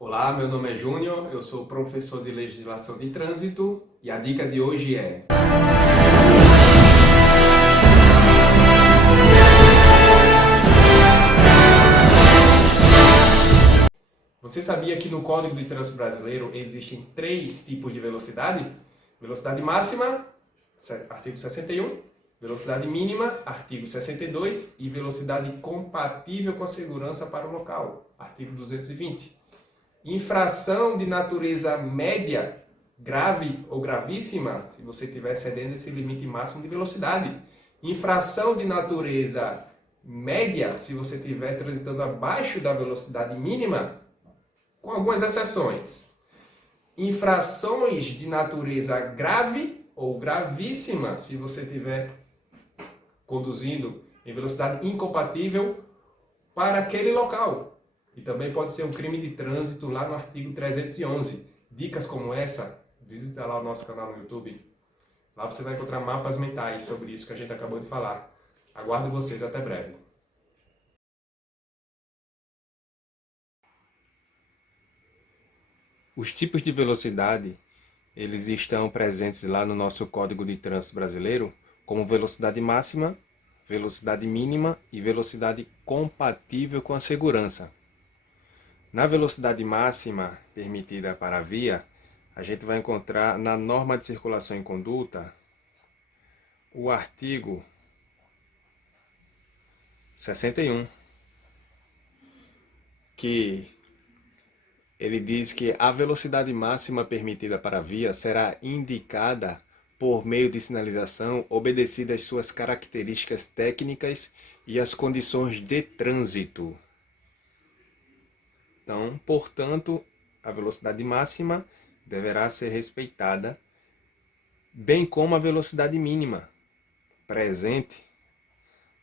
Olá, meu nome é Júnior, eu sou professor de legislação de trânsito e a dica de hoje é: você sabia que no Código de Trânsito Brasileiro existem três tipos de velocidade? Velocidade máxima, artigo 61, velocidade mínima, artigo 62 e velocidade compatível com a segurança para o local, artigo 220. Infração de natureza média, grave ou gravíssima, se você estiver excedendo esse limite máximo de velocidade. Infração de natureza média, se você estiver transitando abaixo da velocidade mínima, com algumas exceções. Infrações de natureza grave ou gravíssima, se você estiver conduzindo em velocidade incompatível para aquele local. E também pode ser um crime de trânsito lá no artigo 311. Dicas como essa, visita lá o nosso canal no YouTube. Lá você vai encontrar mapas mentais sobre isso que a gente acabou de falar. Aguardo vocês, até breve. Os tipos de velocidade, eles estão presentes lá no nosso Código de Trânsito Brasileiro, como velocidade máxima, velocidade mínima e velocidade compatível com a segurança. Na velocidade máxima permitida para a via, a gente vai encontrar na norma de circulação em conduta o artigo 61, que ele diz que a velocidade máxima permitida para a via será indicada por meio de sinalização obedecida às suas características técnicas e às condições de trânsito. Então, portanto, a velocidade máxima deverá ser respeitada, bem como a velocidade mínima, presente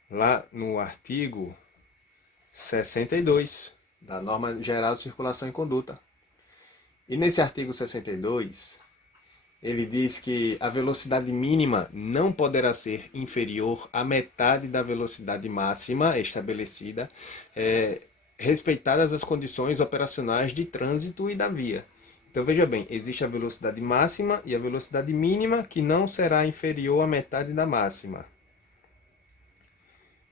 lá no artigo 62 da Norma Geral de Circulação e Conduta. E nesse artigo 62, ele diz que a velocidade mínima não poderá ser inferior à metade da velocidade máxima estabelecida, respeitadas as condições operacionais de trânsito e da via. Então veja bem, existe a velocidade máxima e a velocidade mínima que não será inferior à metade da máxima.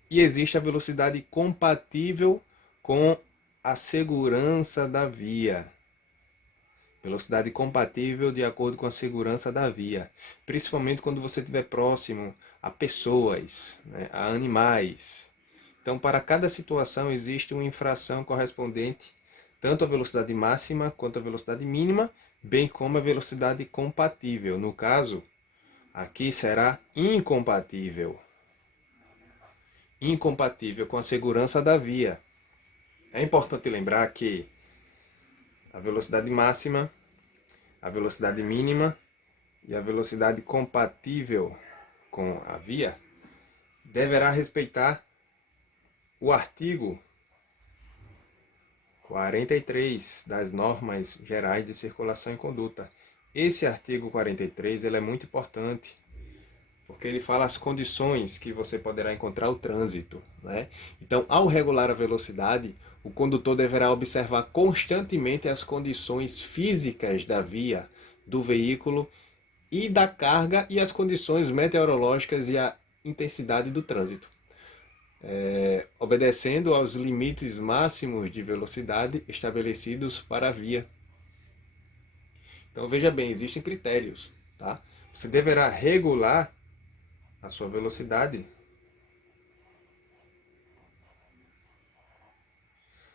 E existe a velocidade compatível com a segurança da via. Velocidade compatível de acordo com a segurança da via. Principalmente quando você estiver próximo a pessoas, né, a animais. Então, para cada situação existe uma infração correspondente tanto à velocidade máxima quanto à velocidade mínima, bem como a velocidade compatível. No caso, aqui será incompatível. Incompatível com a segurança da via. É importante lembrar que a velocidade máxima, a velocidade mínima e a velocidade compatível com a via deverá respeitar o artigo 43 das normas gerais de circulação e conduta. Esse artigo 43 ele é muito importante, porque ele fala as condições que você poderá encontrar o trânsito, né? Então, ao regular a velocidade, o condutor deverá observar constantemente as condições físicas da via, do veículo e da carga e as condições meteorológicas e a intensidade do trânsito, obedecendo aos limites máximos de velocidade estabelecidos para a via. Então veja bem, existem critérios, tá? Você deverá regular a sua velocidade.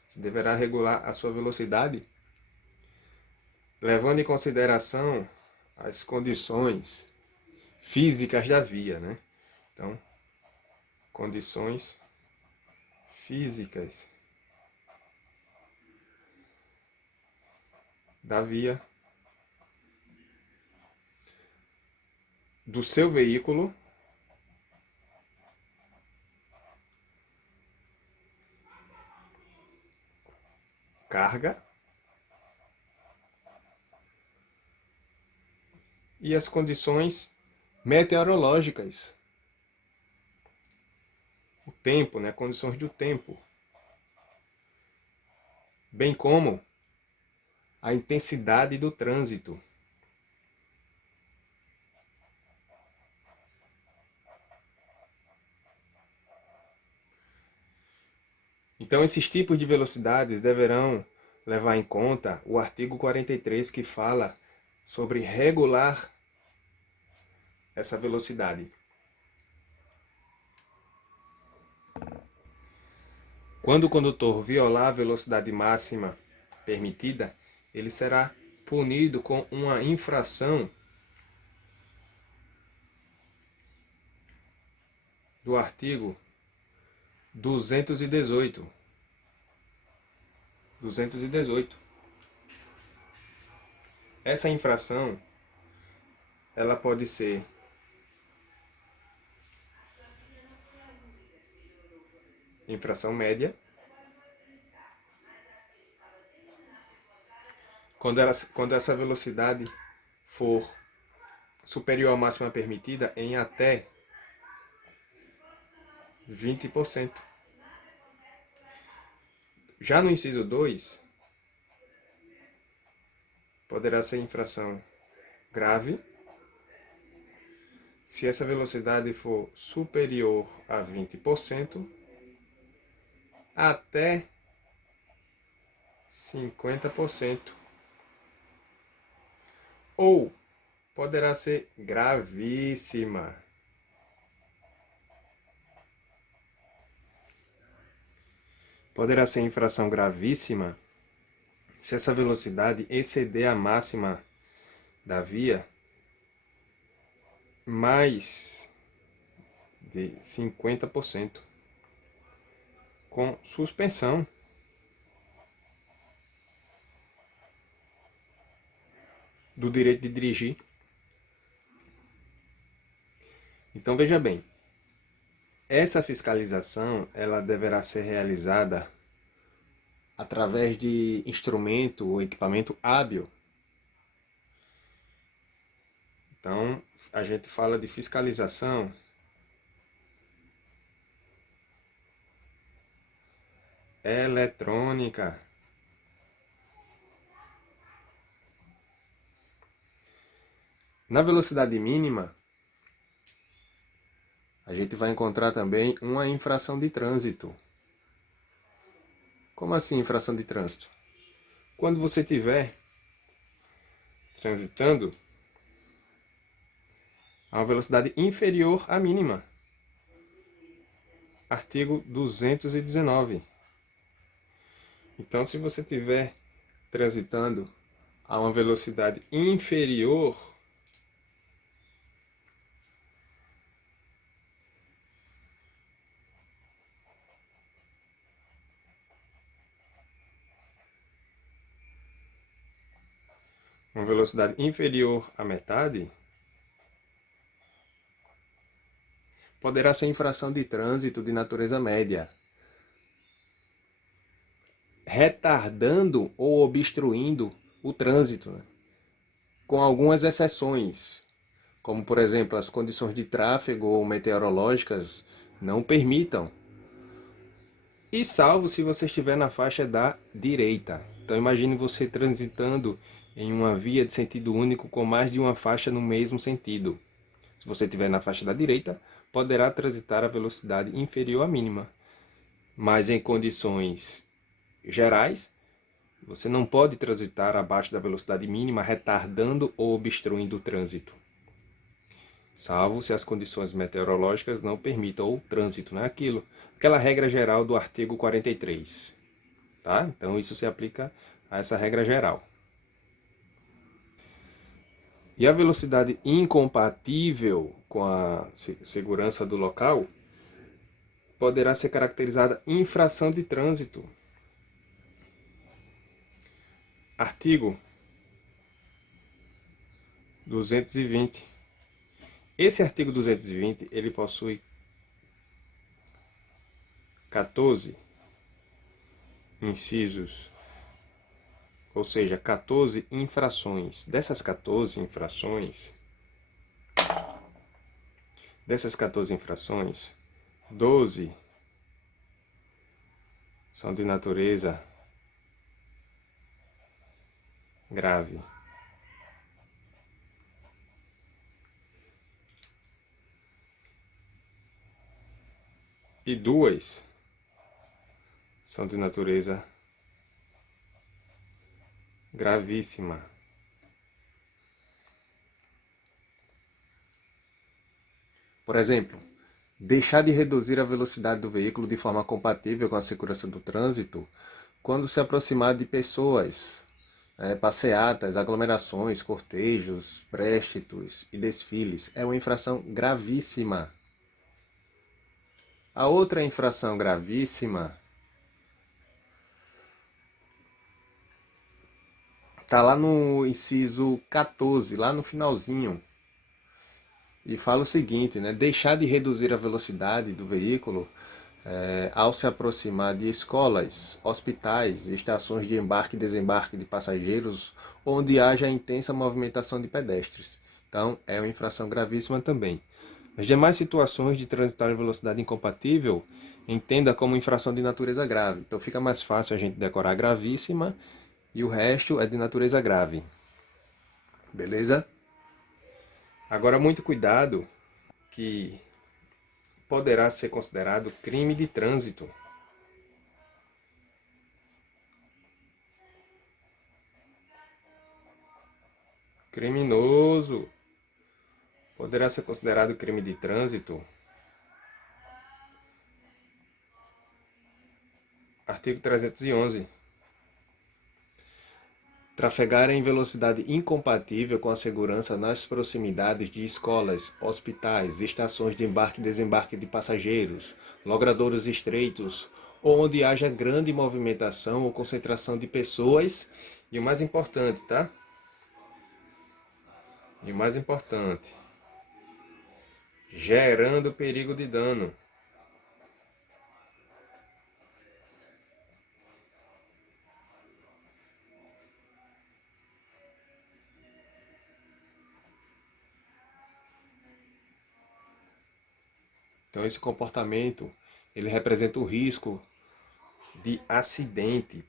Você deverá regular a sua velocidade levando em consideração as condições físicas da via, né? Então, condições físicas da via, do seu veículo, carga e as condições meteorológicas. O tempo, né? Condições do tempo. Bem como a intensidade do trânsito. Então, esses tipos de velocidades deverão levar em conta o artigo 43, que fala sobre regular essa velocidade. Quando o condutor violar a velocidade máxima permitida, ele será punido com uma infração do artigo 218. Essa infração, ela pode ser infração média, quando essa velocidade for superior à máxima permitida em até 20%. Já no inciso 2, poderá ser infração grave se essa velocidade for superior a 20% até 50%. Ou poderá ser gravíssima. Poderá ser infração gravíssima se essa velocidade exceder a máxima da via mais de 50%, com suspensão do direito de dirigir. Então veja bem, essa fiscalização ela deverá ser realizada através de instrumento ou equipamento hábil. Então a gente fala de fiscalização eletrônica. Na velocidade mínima, a gente vai encontrar também uma infração de trânsito. Como assim infração de trânsito? Quando você estiver transitando a uma velocidade inferior à mínima. Artigo 219. Então, se você estiver transitando a uma velocidade inferior à metade, poderá ser infração de trânsito de natureza média, retardando ou obstruindo o trânsito, né? Com algumas exceções, como por exemplo as condições de tráfego ou meteorológicas não permitam. E salvo se você estiver na faixa da direita. Então imagine você transitando em uma via de sentido único com mais de uma faixa no mesmo sentido. Se você estiver na faixa da direita, poderá transitar a velocidade inferior à mínima. Mas em condições gerais, você não pode transitar abaixo da velocidade mínima, retardando ou obstruindo o trânsito. Salvo se as condições meteorológicas não permitam o trânsito, não é aquilo. Aquela regra geral do artigo 43. Tá? Então isso se aplica a essa regra geral. E a velocidade incompatível com a segurança do local poderá ser caracterizada infração de trânsito. Artigo 220. Esse artigo 220, ele possui 14 incisos, ou seja, 14 infrações. Dessas 14 infrações, 12 são de natureza grave. E 2 são de natureza gravíssima. Por exemplo, deixar de reduzir a velocidade do veículo de forma compatível com a segurança do trânsito quando se aproximar de pessoas, passeatas, aglomerações, cortejos, présticos e desfiles. É uma infração gravíssima. A outra infração gravíssima está lá no inciso 14, lá no finalzinho. E fala o seguinte, né? Deixar de reduzir a velocidade do veículo ao se aproximar de escolas, hospitais, estações de embarque e desembarque de passageiros, onde haja intensa movimentação de pedestres. Então, é uma infração gravíssima também. As demais situações de transitar em velocidade incompatível, entenda como infração de natureza grave. Então, fica mais fácil a gente decorar gravíssima e o resto é de natureza grave. Beleza? Agora, muito cuidado, que poderá ser considerado crime de trânsito. Criminoso. Poderá ser considerado crime de trânsito. Artigo 311. Trafegar em velocidade incompatível com a segurança nas proximidades de escolas, hospitais, estações de embarque e desembarque de passageiros, logradouros estreitos, ou onde haja grande movimentação ou concentração de pessoas. E o mais importante, tá? E o mais importante, gerando perigo de dano. Então esse comportamento, ele representa o risco de acidente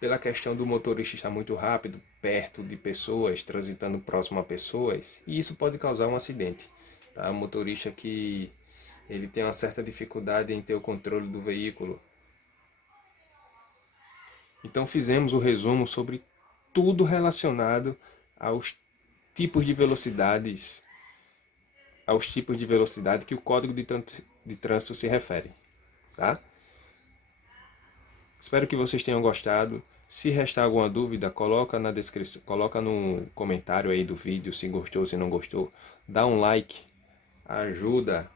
pela questão do motorista estar muito rápido, perto de pessoas, transitando próximo a pessoas, e isso pode causar um acidente. Tá? O motorista que ele tem uma certa dificuldade em ter o controle do veículo. Então fizemos o resumo sobre tudo relacionado aos tipos de velocidades, aos tipos de velocidade que o Código de Trânsito se refere. Tá? Espero que vocês tenham gostado. Se restar alguma dúvida, coloca na descrição, coloca no comentário aí do vídeo se gostou, se não gostou. Dá um like, ajuda